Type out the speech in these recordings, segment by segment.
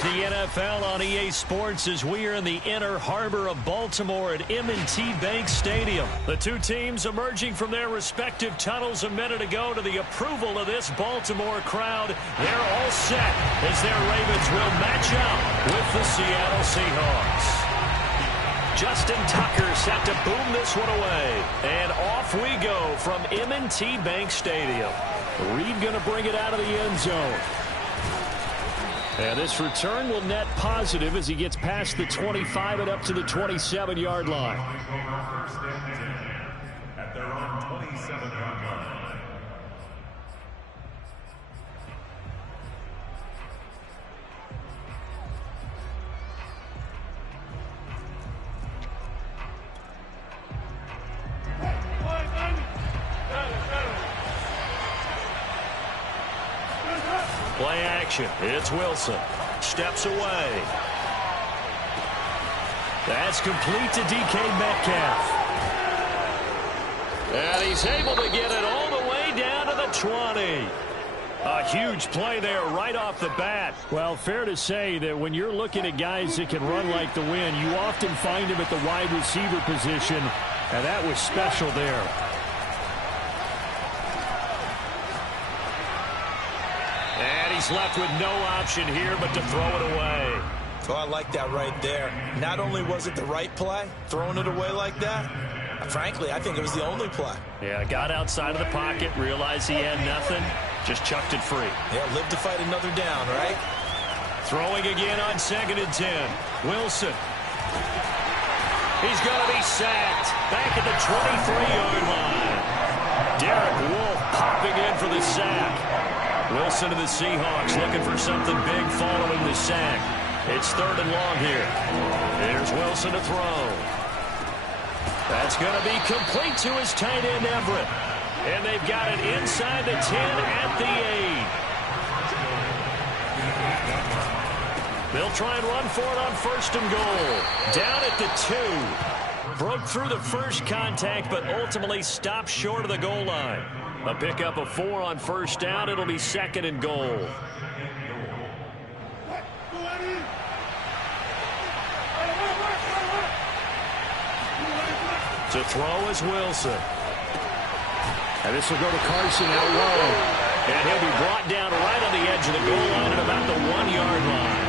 It's the NFL on EA Sports as we are in the inner harbor of Baltimore at M&T Bank Stadium. The two teams emerging from their respective tunnels a minute ago to the approval of this Baltimore crowd. They're all set as their Ravens will match up with the Seattle Seahawks. Justin Tucker set to boom this one away. And off we go from M&T Bank Stadium. Reed going to bring it out of the end zone. And this return will net positive as he gets past the 25 and up to the 27-yard line. At their own 27-yard line. Play action. It's Wilson. Steps away. That's complete to DK Metcalf. And he's able to get it all the way down to the 20. A huge play there right off the bat. Well, fair to say that when you're looking at guys that can run like the wind, you often find him at the wide receiver position, and that was special there. And he's left with no option here but to throw it away. Oh, I like that right there. Not only was it the right play, throwing it away like that, frankly, I think it was the only play. Yeah, got outside of the pocket, realized he had nothing, just chucked it free. Yeah, live to fight another down, right? Throwing again on 2nd and 10. Wilson. He's going to be sacked. Back at the 23-yard line. Derek Wolfe popping in for the sack. Wilson and the Seahawks looking for something big following the sack. It's 3rd and long here. Here's Wilson to throw. That's going to be complete to his tight end, Everett. And they've got it inside the 10 at the 8. They'll try and run for it on 1st and goal. Down at the 2. Broke through the first contact, but ultimately stopped short of the goal line. A pickup of 4 on 1st down. It'll be 2nd and goal. To throw is Wilson. And this will go to Carson out low. And he'll be brought down right on the edge of the goal line at about the 1-yard line.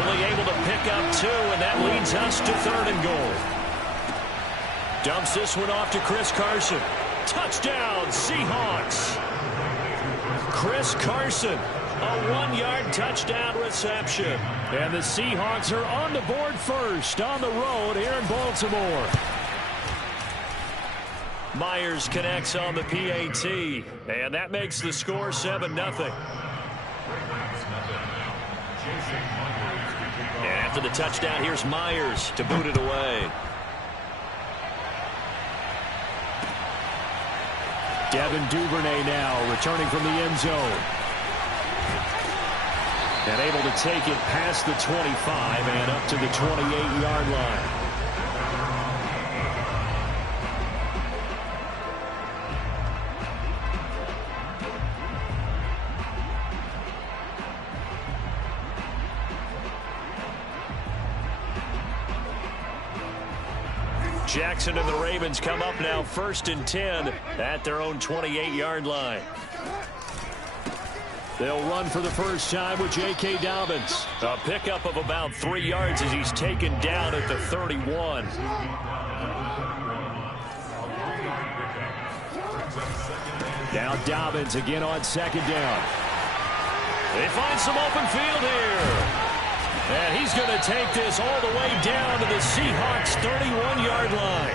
Only able to pick up 2, and that leads us to 3rd and goal. Dumps this one off to Chris Carson. Touchdown, Seahawks. Chris Carson, a 1-yard touchdown reception. And the Seahawks are on the board first on the road here in Baltimore. Myers connects on the PAT, and that makes the score 7-0. And after the touchdown, here's Myers to boot it away. Devin Duvernay now returning from the end zone. And able to take it past the 25 and up to the 28-yard line. Jackson and the Ravens come up now 1st and 10 at their own 28-yard line. They'll run for the first time with J.K. Dobbins. A pickup of about 3 yards as he's taken down at the 31. Now Dobbins again on 2nd down. They find some open field here. And he's going to take this all the way down to the Seahawks' 31-yard line.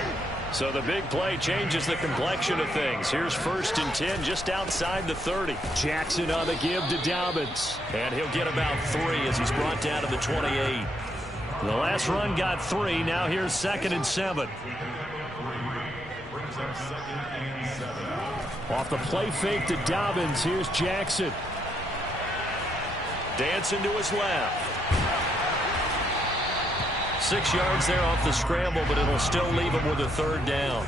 So the big play changes the complexion of things. Here's 1st and 10 just outside the 30. Jackson on the give to Dobbins. And he'll get about 3 as he's brought down to the 28. The last run got 3. Now here's 2nd and 7. Off the play fake to Dobbins, here's Jackson. Dancing to his left. 6 yards there off the scramble, but it'll still leave him with a 3rd down.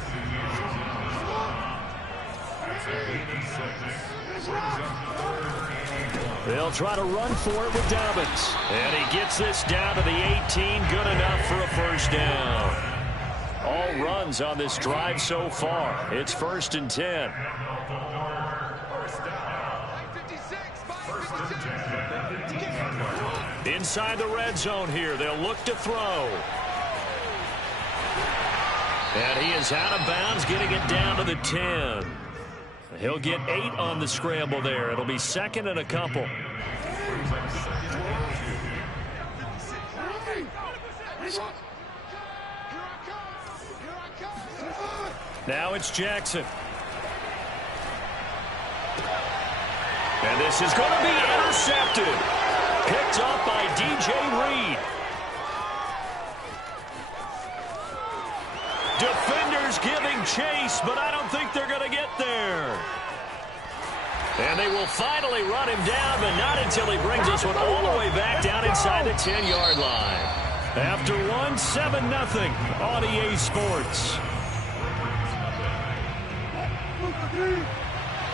They'll try to run for it with Dobbins. And he gets this down to the 18. Good enough for a first down. All runs on this drive so far. It's 1st and 10. Inside the red zone here. They'll look to throw. And he is out of bounds, getting it down to the 10. He'll get 8 on the scramble there. It'll be 2nd and a couple. Now it's Jackson. And this is going to be intercepted. Picked up by DJ Reed. Defenders giving chase, but I don't think they're going to get there. And they will finally run him down, but not until he brings this one all the way back down inside the 10-yard line. After one, 7-0 on EA Sports.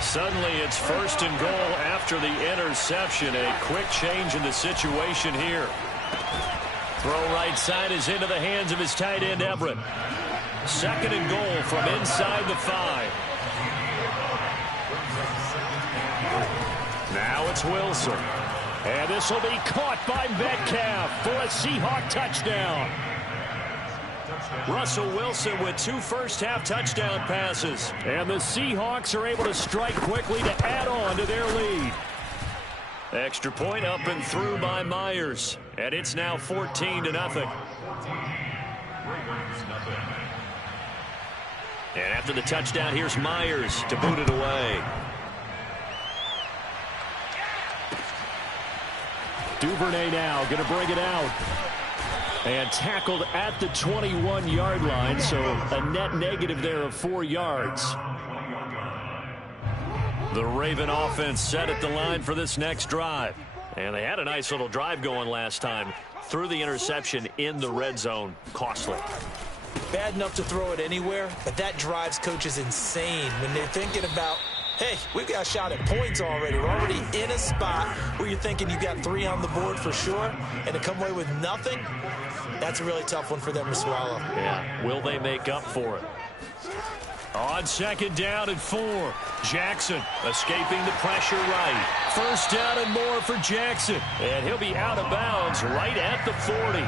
Suddenly it's 1st and goal after the interception. A quick change in the situation here. Throw right side is into the hands of his tight end, Everett. 2nd and goal from inside the 5. Now it's Wilson. And this will be caught by Metcalf for a Seahawk touchdown. Russell Wilson with 2 first-half touchdown passes. And the Seahawks are able to strike quickly to add on to their lead. Extra point up and through by Myers. And it's now 14-0. And after the touchdown, here's Myers to boot it away. Duvernay now going to bring it out. And tackled at the 21-yard line, so a net negative there of 4 yards. The Raven offense set at the line for this next drive. And they had a nice little drive going last time. Threw the interception in the red zone. Costly. Bad enough to throw it anywhere, but that drives coaches insane when they're thinking about, hey, we've got a shot at points already. We're already in a spot where you're thinking you got 3 on the board for sure, and to come away with nothing, that's a really tough one for them to swallow. Yeah, will they make up for it? On 2nd down and 4. Jackson escaping the pressure right. 1st down and more for Jackson. And he'll be out of bounds right at the 40.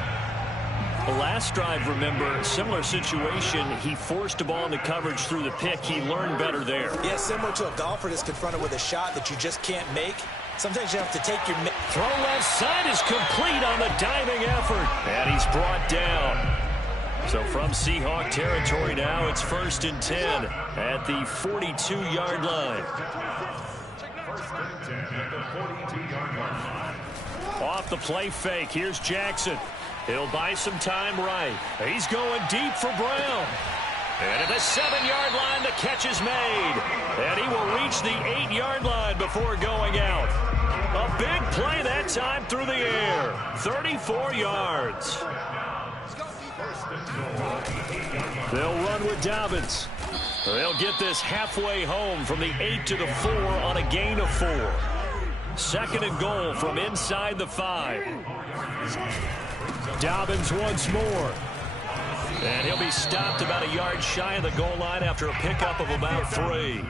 The last drive, remember, similar situation. He forced a ball into coverage through the pick. He learned better there. Yeah, similar to a golfer that's confronted with a shot that you just can't make. Sometimes you have to take your... Throw left side is complete on the diving effort. And he's brought down. So from Seahawk territory now, it's 1st and 10 at the 42-yard line. Off the play fake, here's Jackson. He'll buy some time right. He's going deep for Brown. And at the 7-yard line, the catch is made. And he will reach the 8-yard line before going out. A big play that time through the air. 34 yards. They'll run with Dobbins. They'll get this halfway home from the 8 to the 4 on a gain of 4. 2nd and goal from inside the 5. Dobbins once more. And he'll be stopped about a yard shy of the goal line after a pickup of about 3.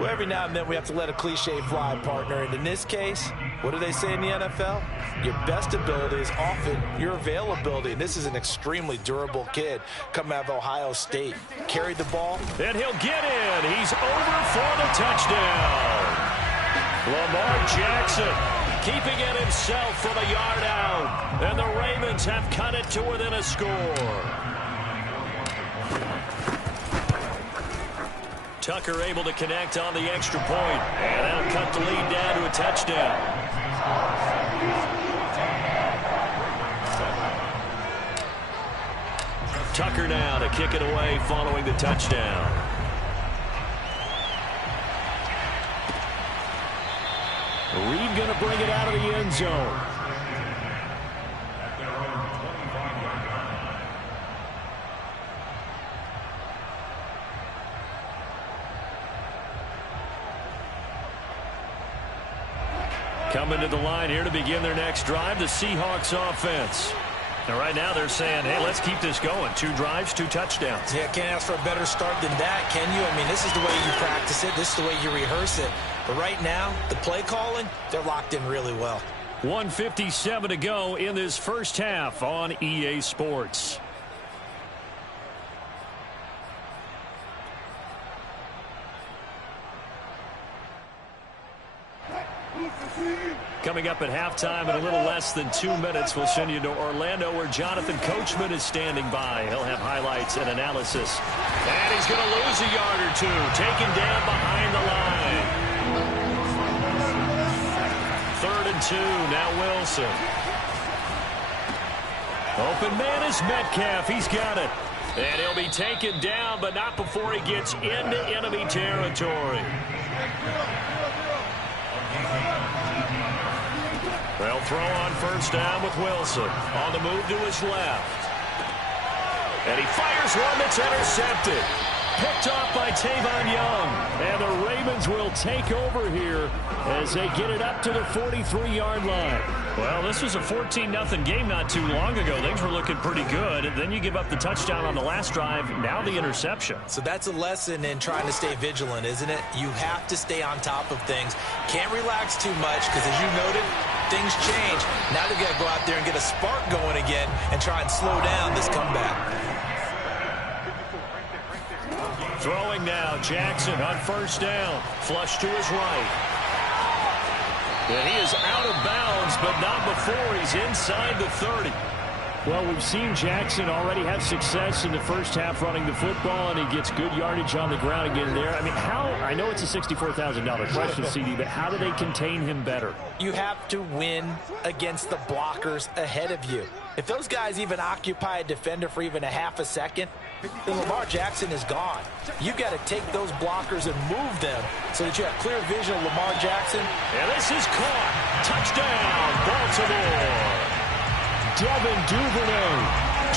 Well, every now and then we have to let a cliche fly, partner. And in this case, what do they say in the NFL? Your best ability is often your availability. And this is an extremely durable kid coming out of Ohio State. Carried the ball. And he'll get in. He's over for the touchdown. Lamar Jackson keeping it himself from a yard out. And the Ravens have cut it to within a score. Tucker able to connect on the extra point. And that'll cut the lead down to a touchdown. Tucker now to kick it away following the touchdown. Reed going to bring it out of the end zone. Coming to the line here to begin their next drive, the Seahawks offense. And right now they're saying, hey, let's keep this going. 2 drives, 2 touchdowns. Yeah, can't ask for a better start than that, can you? I mean, this is the way you practice it. This is the way you rehearse it. But right now, the play calling, they're locked in really well. 1:57 to go in this first half on EA Sports. Coming up at halftime in a little less than 2 minutes, we'll send you to Orlando where Jonathan Coachman is standing by. He'll have highlights and analysis. And he's going to lose a yard or 2, taken down behind the line. 3rd and 2, now Wilson. Open man is Metcalf. He's got it. And he'll be taken down, but not before he gets into enemy territory. They'll throw on first down with Wilson. On the move to his left. And he fires one that's intercepted. Picked off by Tavon Young. And the Ravens will take over here as they get it up to the 43-yard line. Well, this was a 14-0 game not too long ago. Things were looking pretty good. And then you give up the touchdown on the last drive. Now the interception. So that's a lesson in trying to stay vigilant, isn't it? You have to stay on top of things. Can't relax too much because, as you noted, things change. Now they've got to go out there and get a spark going again and try and slow down this comeback. Throwing now, Jackson on first down. Flush to his right. And he is out of bounds, but not before he's inside the 30. Well, we've seen Jackson already have success in the first half running the football, and he gets good yardage on the ground again there. I mean, I know it's a $64,000 question, CD, but how do they contain him better? You have to win against the blockers ahead of you. If those guys even occupy a defender for even a half a second, then Lamar Jackson is gone. You've got to take those blockers and move them so that you have clear vision of Lamar Jackson. And this is caught. Touchdown, Baltimore. Devin Duvernay,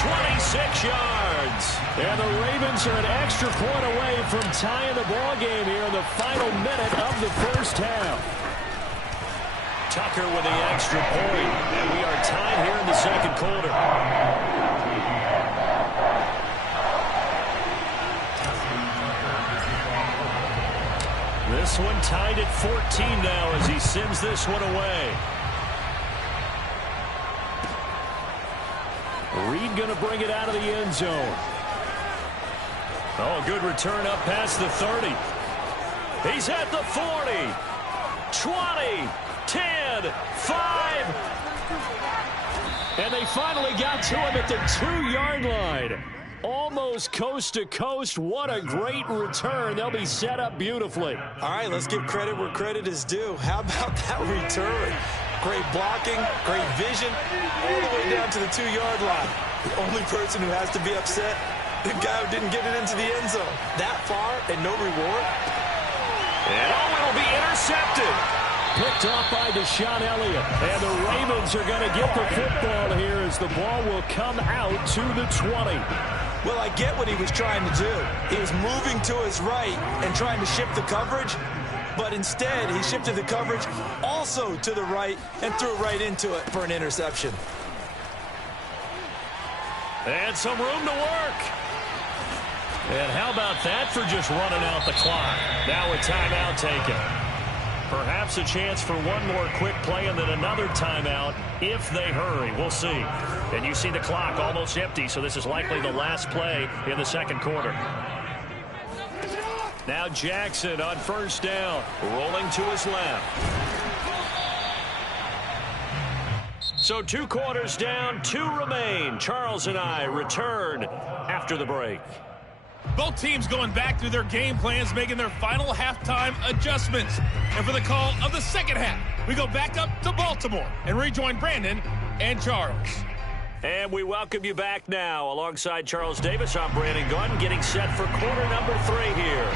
26 yards. And the Ravens are an extra point away from tying the ball game here in the final minute of the first half. Tucker with the extra point, and we are tied here in the second quarter. This one tied at 14 now as he sends this one away. Reed going to bring it out of the end zone. Oh, good return up past the 30. He's at the 40, 20, 10, 5. And they finally got to him at the 2-yard line. Almost coast to coast. What a great return. They'll be set up beautifully. All right, let's give credit where credit is due. How about that return? Great blocking, great vision, all the way down to the 2-yard line. The only person who has to be upset, the guy who didn't get it into the end zone. That far and no reward. And it'll be intercepted. Picked off by Deshaun Elliott. And the Ravens are going to get the football here as the ball will come out to the 20. Well, I get what he was trying to do. He was moving to his right and trying to shift the coverage. But instead, he shifted the coverage also to the right and threw right into it for an interception. And some room to work. And how about that for just running out the clock? Now a timeout taken. Perhaps a chance for one more quick play and then another timeout if they hurry. We'll see. And you see the clock almost empty, so this is likely the last play in the second quarter. Now Jackson on first down, rolling to his left. So 2 quarters down, 2 remain. Charles and I return after the break. Both teams going back through their game plans, making their final halftime adjustments. And for the call of the second half, we go back up to Baltimore and rejoin Brandon and Charles. And we welcome you back now. Alongside Charles Davis, I'm Brandon Gunn, getting set for quarter number 3 here.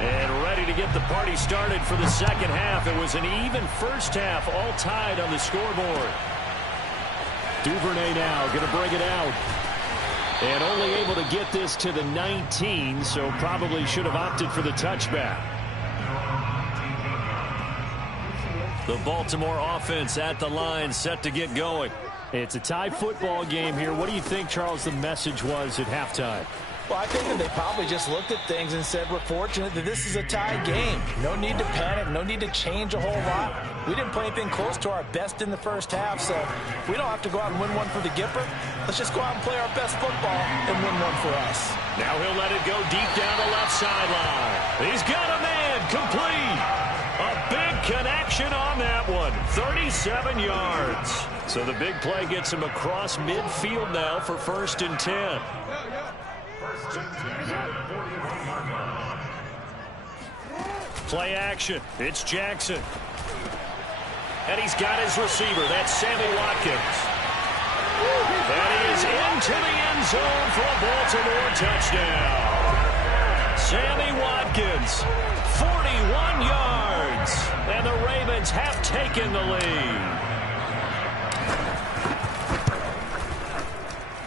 And ready to get the party started for the second half. It was an even first half, all tied on the scoreboard. Duvernay now going to bring it out. And only able to get this to the 19, so probably should have opted for the touchback. The Baltimore offense at the line, set to get going. It's a tie football game here. What do you think, Charles, the message was at halftime? Well, I think that they probably just looked at things and said, we're fortunate that this is a tie game. No need to panic. No need to change a whole lot. We didn't play anything close to our best in the first half, so we don't have to go out and win one for the Gipper. Let's just go out and play our best football and win one for us. Now he'll let it go deep down the left sideline. He's got a man complete. A big connection on that one. 37 yards. So the big play gets him across midfield now for 1st and 10. Play action. It's Jackson. And he's got his receiver. That's Sammy Watkins. And he is into the end zone for a Baltimore touchdown. Sammy Watkins, 41 yards. And the Ravens have taken the lead.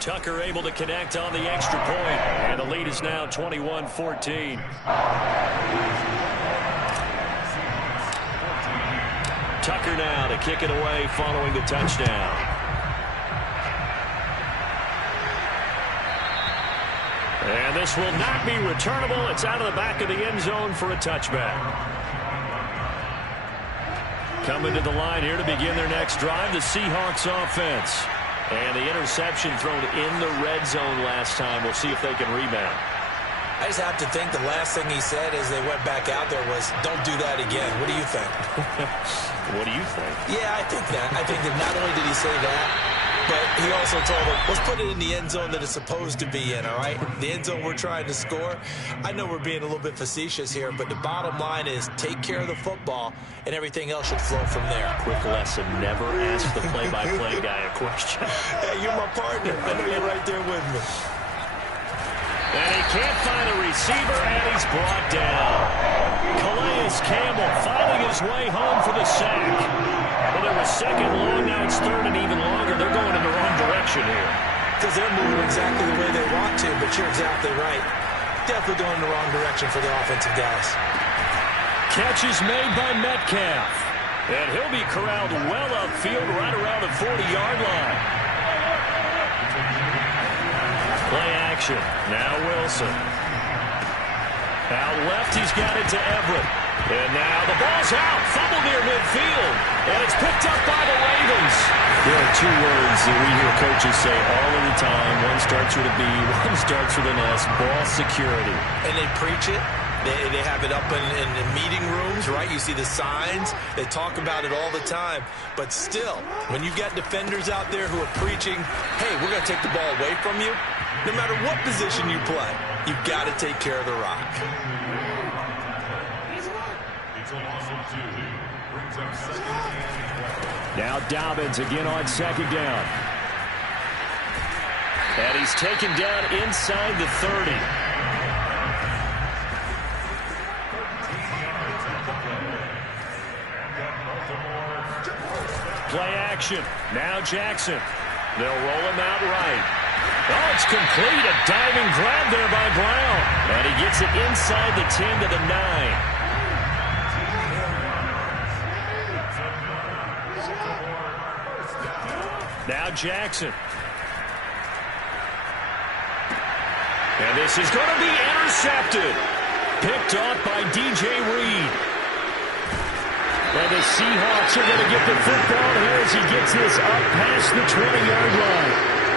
Tucker able to connect on the extra point. And the lead is now 21-14. Tucker now to kick it away following the touchdown. And this will not be returnable. It's out of the back of the end zone for a touchback. Coming to the line here to begin their next drive, the Seahawks offense. And the interception thrown in the red zone last time. We'll see if they can rebound. I just have to think the last thing he said as they went back out there was, don't do that again. What do you think? What do you think? Yeah, I think that. I think that not only did he say that, but he also told them, let's put it in the end zone that it's supposed to be in, all right? The end zone we're trying to score. I know we're being a little bit facetious here, but the bottom line is take care of the football, and everything else should flow from there. Quick lesson, never ask the play-by-play guy a question. Hey, you're my partner. I know you're right there with me. And he can't find a receiver, and he's brought down. Calais Campbell finding his way home for the sack. Well, there was second long, now it's third and even longer. They're going in the wrong direction here. Because they're moving exactly the way they want to, but you're exactly right. Definitely going in the wrong direction for the offensive guys. Catch is made by Metcalf. And he'll be corralled well upfield right around the 40-yard line. Play action. Now Wilson. Out left, he's got it to Everett. And now the ball's out. Fumble near midfield. And it's picked up by the Ravens. There are two words that we hear coaches say all of the time. One starts with a B, one starts with an S. Ball security. And they preach it. They have it up in meeting rooms, right? You see the signs. They talk about it all the time. But still, when you've got defenders out there who are preaching, hey, we're going to take the ball away from you, no matter what position you play, you've got to take care of the rock. Now Dobbins again on second down. And he's taken down inside the 30. Play action. Now Jackson. They'll roll him out right. Oh, it's complete. A diving grab there by Brown. And he gets it inside the 10 to the 9. Now Jackson. And this is going to be intercepted. Picked off by DJ Reed. And the Seahawks are going to get the football here as he gets this up past the 20-yard line.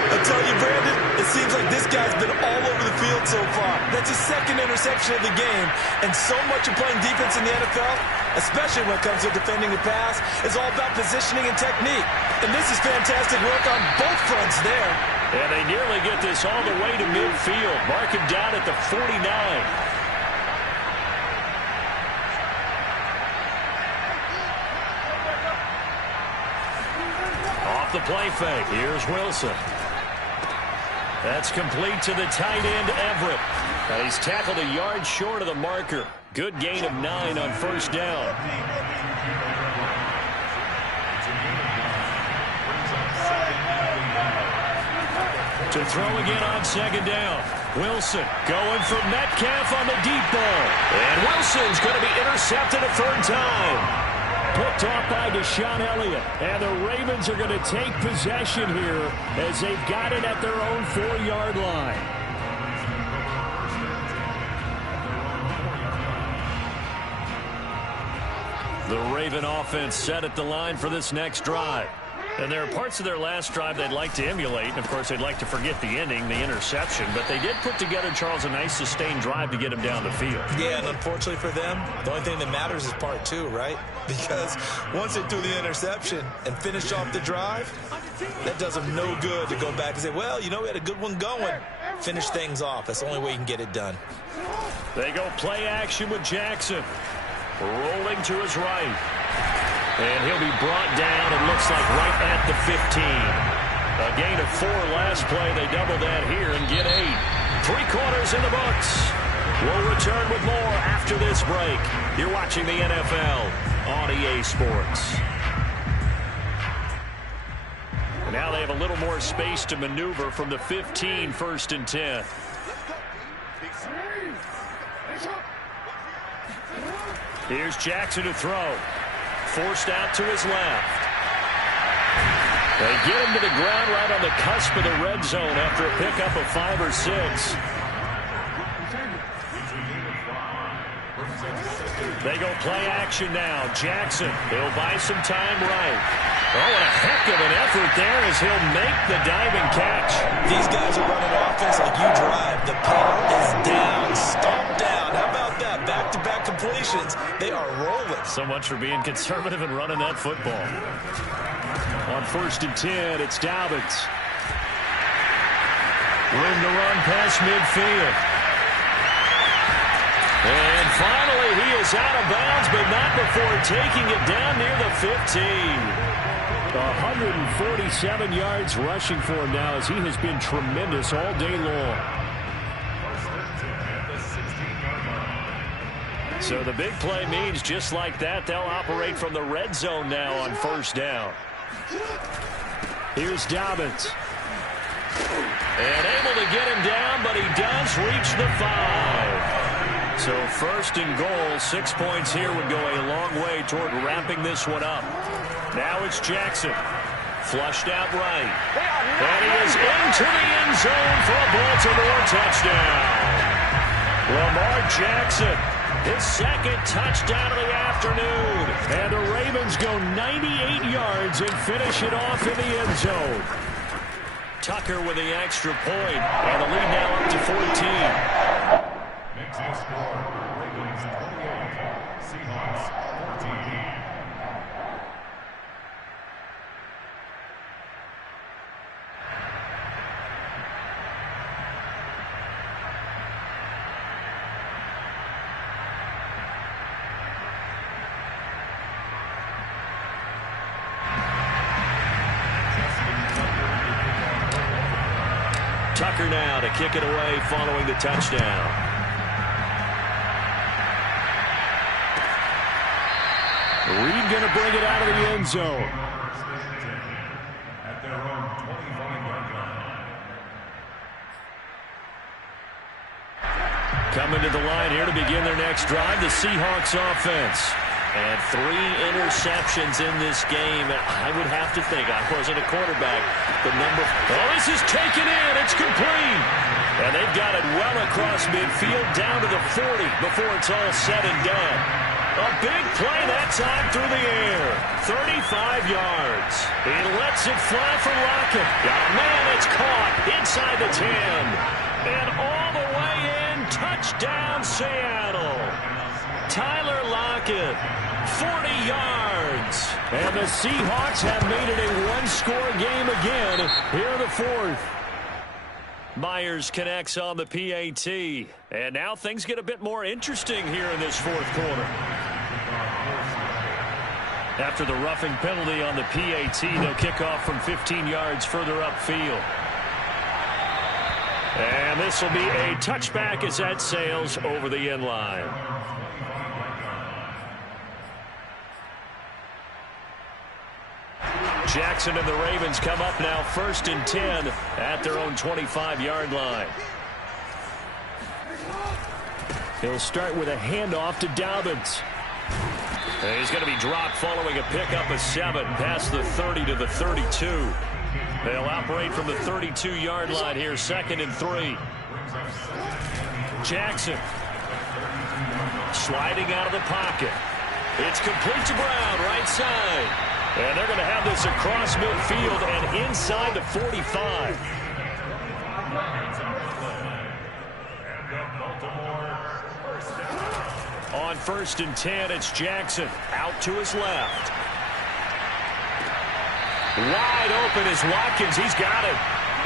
I'll tell you, Brandon, it seems like this guy's been all over the field so far. That's his second interception of the game. And so much of playing defense in the NFL, especially when it comes to defending the pass, is all about positioning and technique. And this is fantastic work on both fronts there. And they nearly get this all the way to midfield. Mark him down at the 49. Off the play fake. Here's Wilson. That's complete to the tight end, Everett. And he's tackled a yard short of the marker. Good gain of 9 on first down. To throw again on second down. Wilson going for Metcalf on the deep ball. And Wilson's going to be intercepted a third time. picked off by Deshaun Elliott. And the Ravens are going to take possession here as they've got it at their own 4-yard line. The Raven offense set at the line for this next drive. And there are parts of their last drive they'd like to emulate. And, of course, they'd like to forget the ending, the interception. But they did put together, Charles, a nice sustained drive to get him down the field. Yeah, and unfortunately for them, the only thing that matters is part 2, right? Because once they do the interception and finish off the drive, that does them no good to go back and say, well, you know, we had a good one going. Finish things off. That's the only way you can get it done. They go play action with Jackson. Rolling to his right. And he'll be brought down, it looks like, right at the 15. A gain of 4 last play. They double that here and get 8. 3 quarters in the books. We'll return with more after this break. You're watching the NFL on EA Sports. And now they have a little more space to maneuver from the 15, 1st and 10. Here's Jackson to throw. Forced out to his left. They get him to the ground right on the cusp of the red zone after a pickup of 5 or 6. They go play action now. Jackson, he'll buy some time right. Oh, what a heck of an effort there as he'll make the diving catch. These guys are running offense like you drive. The pedal is down, stomped down. How about that? Back-to-back completions. They are rolling. So much for being conservative and running that football. On 1st and 10, it's Dobbins. Room to run past midfield. And finally, he is out of bounds, but not before taking it down near the 15. 147 yards rushing for him now as he has been tremendous all day long. So the big play means just like that, they'll operate from the red zone now on 1st down. Here's Dobbins. And able to get him down, but he does reach the 5. So 1st and goal, 6 points here would go a long way toward wrapping this one up. Now it's Jackson. Flushed out right. And he is into the end zone for a Baltimore touchdown. Lamar Jackson, his 2nd touchdown of the afternoon. And the Ravens go 98 yards and finish it off in the end zone. Tucker with the extra point. And the lead now up to 14. Next is score, Ravens 28, Seahawks 14. Tucker now to kick it away following the touchdown. Reed going to bring it out of the end zone. At their own 25-yard line. Coming to the line here to begin their next drive, the Seahawks offense. And 3 interceptions in this game. I would have to think, I wasn't a quarterback, but this is taken in. It's complete. And they've got it well across midfield down to the 40 before it's all said and done. A big play that time through the air. 35 yards. He lets it fly for Lockett. Got a man that's caught inside the 10. And all the way in, touchdown Seattle. Tyler Lockett, 40 yards. And the Seahawks have made it a one-score game again here in the 4th. Myers connects on the PAT. And now things get a bit more interesting here in this 4th quarter. After the roughing penalty on the PAT, they'll kick off from 15 yards further upfield. And this will be a touchback as that sails over the end line. Jackson and the Ravens come up now 1st and 10 at their own 25-yard line. He'll start with a handoff to Dobbins. And he's going to be dropped following a pickup of 7 past the 30 to the 32. They'll operate from the 32-yard line here, 2nd and 3. Jackson sliding out of the pocket. It's complete to Brown, right side. And they're going to have this across midfield and inside the 45. On 1st and 10, it's Jackson out to his left. Wide open is Watkins. He's got it.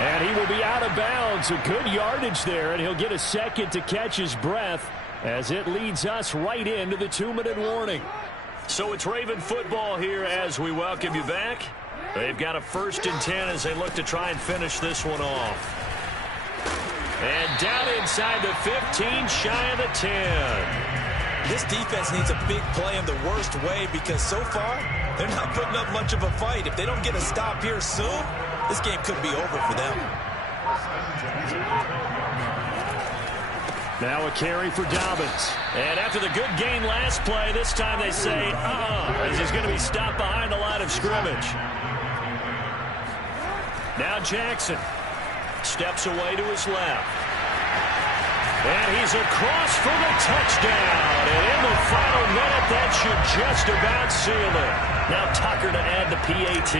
And he will be out of bounds. A good yardage there, and he'll get a second to catch his breath as it leads us right into the 2-minute warning. So it's Raven football here as we welcome you back. They've got a 1st and 10 as they look to try and finish this one off. And down inside the 15, shy of the 10. This defense needs a big play in the worst way because so far they're not putting up much of a fight. If they don't get a stop here soon, this game could be over for them. Now a carry for Dobbins. And after the good gain last play, this time they say, as he's going to be stopped behind the line of scrimmage. Now Jackson steps away to his left. And he's across for the touchdown. And in the final minute, that should just about seal it. Now Tucker to add the PAT.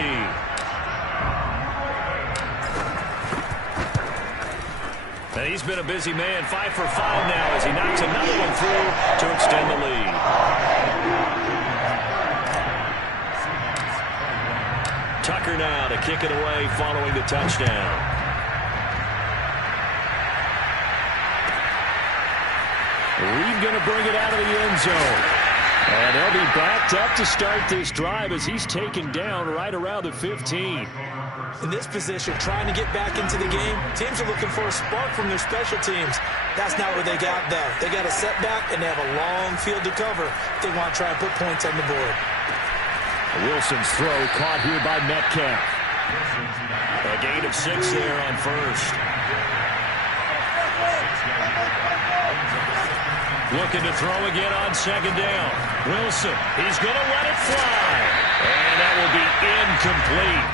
And he's been a busy man, 5 for 5 now as he knocks another one through to extend the lead. Tucker now to kick it away following the touchdown. Reed going to bring it out of the end zone. And they'll be backed up to start this drive as he's taken down right around the 15. In this position, trying to get back into the game, teams are looking for a spark from their special teams. That's not what they got, though. They got a setback, and they have a long field to cover if they want to try and put points on the board. Wilson's throw caught here by Metcalf. A gain of 6 there on 1st. Looking to throw again on 2nd down. Wilson, he's going to let it fly. And that will be incomplete.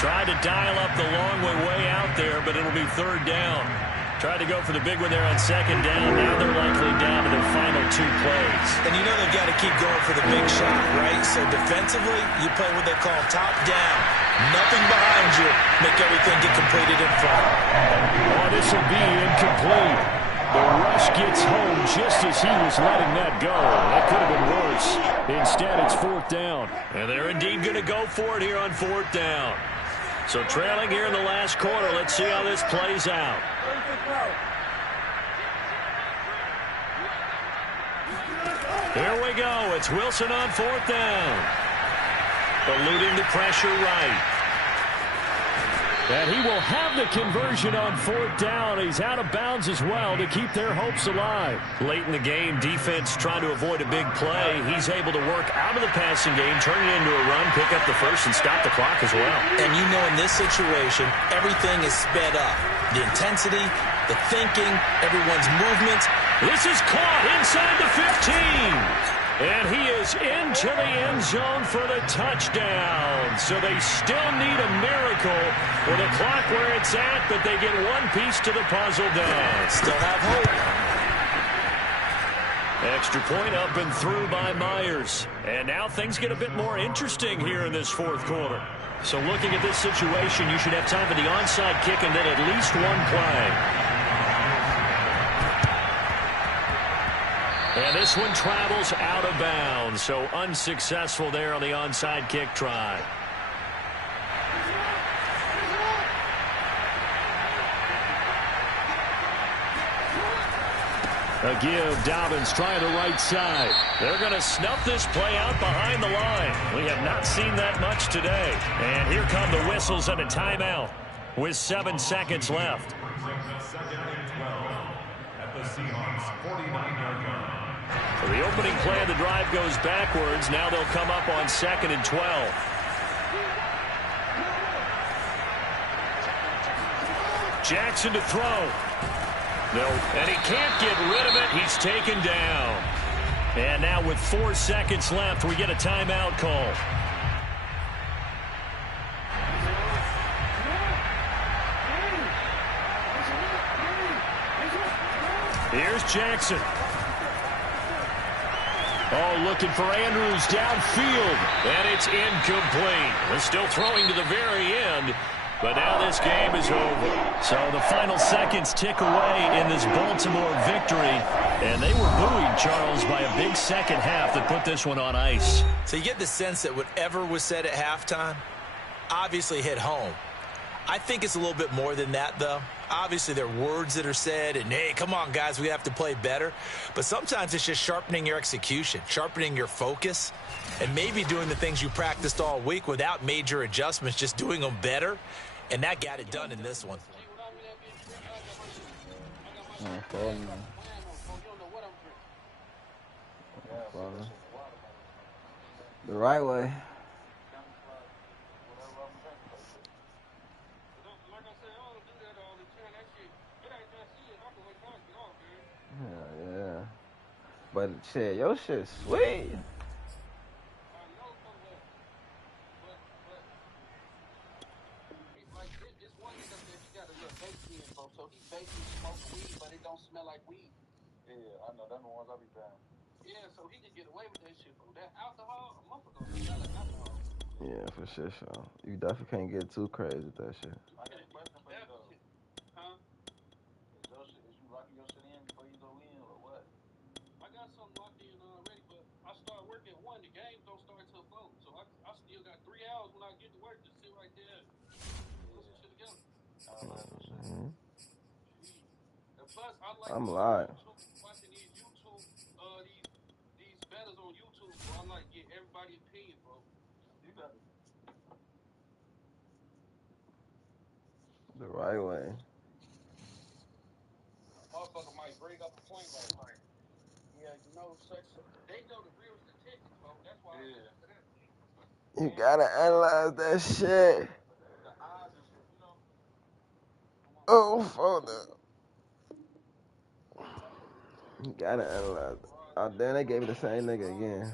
Tried to dial up the long way out there, but it'll be 3rd down. Tried to go for the big one there on 2nd down. Now they're likely down to their final 2 plays. And you know they've got to keep going for the big shot, right? So defensively, you play what they call top down. Nothing behind you. Make everything get completed in front. Oh, this will be incomplete. The rush gets home just as he was letting that go. That could have been worse. Instead, it's 4th down. And they're indeed going to go for it here on 4th down. So trailing here in the last quarter. Let's see how this plays out. Here we go. It's Wilson on 4th down. Eluding the pressure right. And he will have the conversion on 4th down. He's out of bounds as well to keep their hopes alive. Late in the game, defense trying to avoid a big play. He's able to work out of the passing game, turn it into a run, pick up the first, and stop the clock as well. And you know in this situation, everything is sped up. The intensity, the thinking, everyone's movements. This is caught inside the 15. And he is into the end zone for the touchdown. So they still need a miracle with the clock where it's at, but they get one piece to the puzzle down. Still have hope. Extra point up and through by Myers. And now things get a bit more interesting here in this 4th quarter. So looking at this situation, you should have time for the onside kick and then at least one play. And this one travels out of bounds, so unsuccessful there on the onside kick try. A give, Dobbins trying the right side. They're going to snuff this play out behind the line. We have not seen that much today. And here come the whistles and a timeout with 7 seconds left. At the Seahawks 49-yard line. So the opening play of the drive goes backwards. Now they'll come up on 2nd and 12. Jackson to throw. No, and he can't get rid of it. He's taken down. And now with 4 seconds left, we get a timeout call. Here's Jackson. Oh, looking for Andrews downfield. And it's incomplete. We're still throwing to the very end. But now this game is over. So the final seconds tick away in this Baltimore victory. And they were buoyed, Charles, by a big second half that put this one on ice. So you get the sense that whatever was said at halftime obviously hit home. I think it's a little bit more than that, though. Obviously, there are words that are said, and, hey, come on, guys, we have to play better. But sometimes it's just sharpening your execution, sharpening your focus, and maybe doing the things you practiced all week without major adjustments, just doing them better. And that got it done in this one. The right way. Yeah. But shit, your shit sweet. So he basically smokes weed, but it don't smell like weed. Yeah, I know. That's the ones I be buying. Yeah, so he could get away with that shit, bro. That alcohol, a motherfucker don't smell like alcohol. Yeah, for sure, so. You definitely can't get too crazy with that shit. I got a question for you, though. Huh? Is you locking your shit in before you go in, or what? I got something locked in already, but I start work at 1. The games don't start till 4. So I still got 3 hours when I get to work to sit right there and put some shit together. Plus, I like I'm live. Watching these YouTube, these battles on YouTube, bro. I like get everybody's opinion, bro. You got it. The right way. Motherfucker might bring up a point like, yeah, you know, they know the real statistics, bro. That's why. Yeah. You gotta analyze that shit. The odds and shit, you know. Oh, fuck that. You gotta analyze it. Oh, damn, they gave me the same nigga again.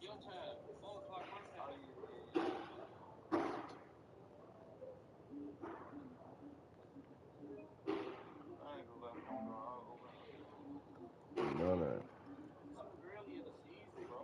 Your time, 4 o'clock my time. You know that.